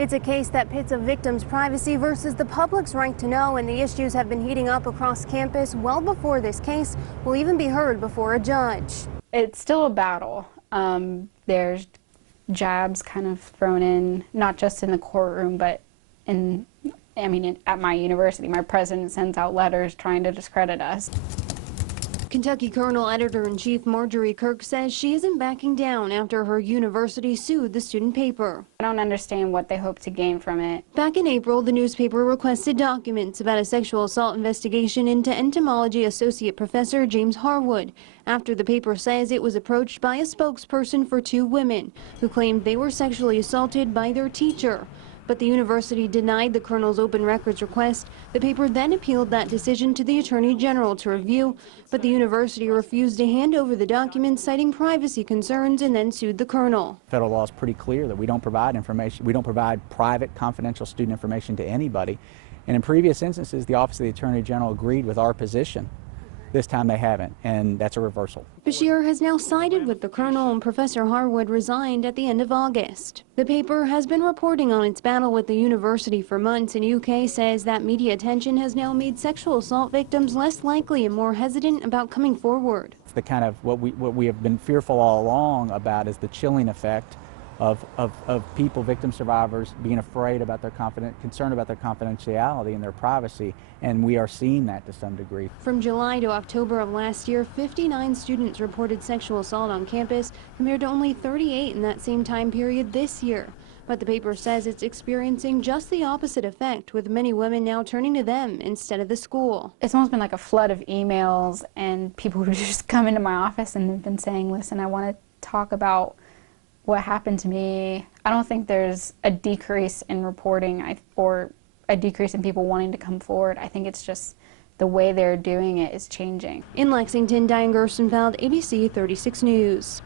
It's a case that pits a victim's privacy versus the public's right to know, and the issues have been heating up across campus well before this case will even be heard before a judge. It's still a battle. There's jabs kind of thrown in, not just in the courtroom, but at my university. My president sends out letters trying to discredit us. Kentucky Kernel editor-in-chief Marjorie Kirk says she isn't backing down after her university sued the student paper. I don't understand what they hope to gain from it. Back in April, the newspaper requested documents about a sexual assault investigation into entomology associate professor James Harwood, after the paper says it was approached by a spokesperson for two women who claimed they were sexually assaulted by their teacher. But the university denied the Kernel's open records request. The paper then appealed that decision to the Attorney General to review, but the university refused to hand over the documents, citing privacy concerns, and then sued the Kernel. Federal law is pretty clear that we don't provide information, we don't provide private, confidential student information to anybody. And in previous instances, the Office of the Attorney General agreed with our position. This time they haven't, and that's a reversal. Bashir has now sided with the Kernel, and Professor Harwood resigned at the end of August. The paper has been reporting on its battle with the university for months, and UK says that media attention has now made sexual assault victims less likely and more hesitant about coming forward. It's the kind of what we have been fearful all along about is the chilling effect of people, victim survivors, being afraid about their concerned about their confidentiality and their privacy, and we are seeing that to some degree. From July to October of last year, 59 students reported sexual assault on campus, compared to only 38 in that same time period this year. But the paper says it's experiencing just the opposite effect, with many women now turning to them instead of the school. It's almost been like a flood of emails and people who just come into my office and have been saying, listen, I want to talk about what happened to me. I don't think there's a decrease in reporting or a decrease in people wanting to come forward. I think it's just the way they're doing it is changing. In Lexington, Diane Gerstenfeld, ABC 36 News.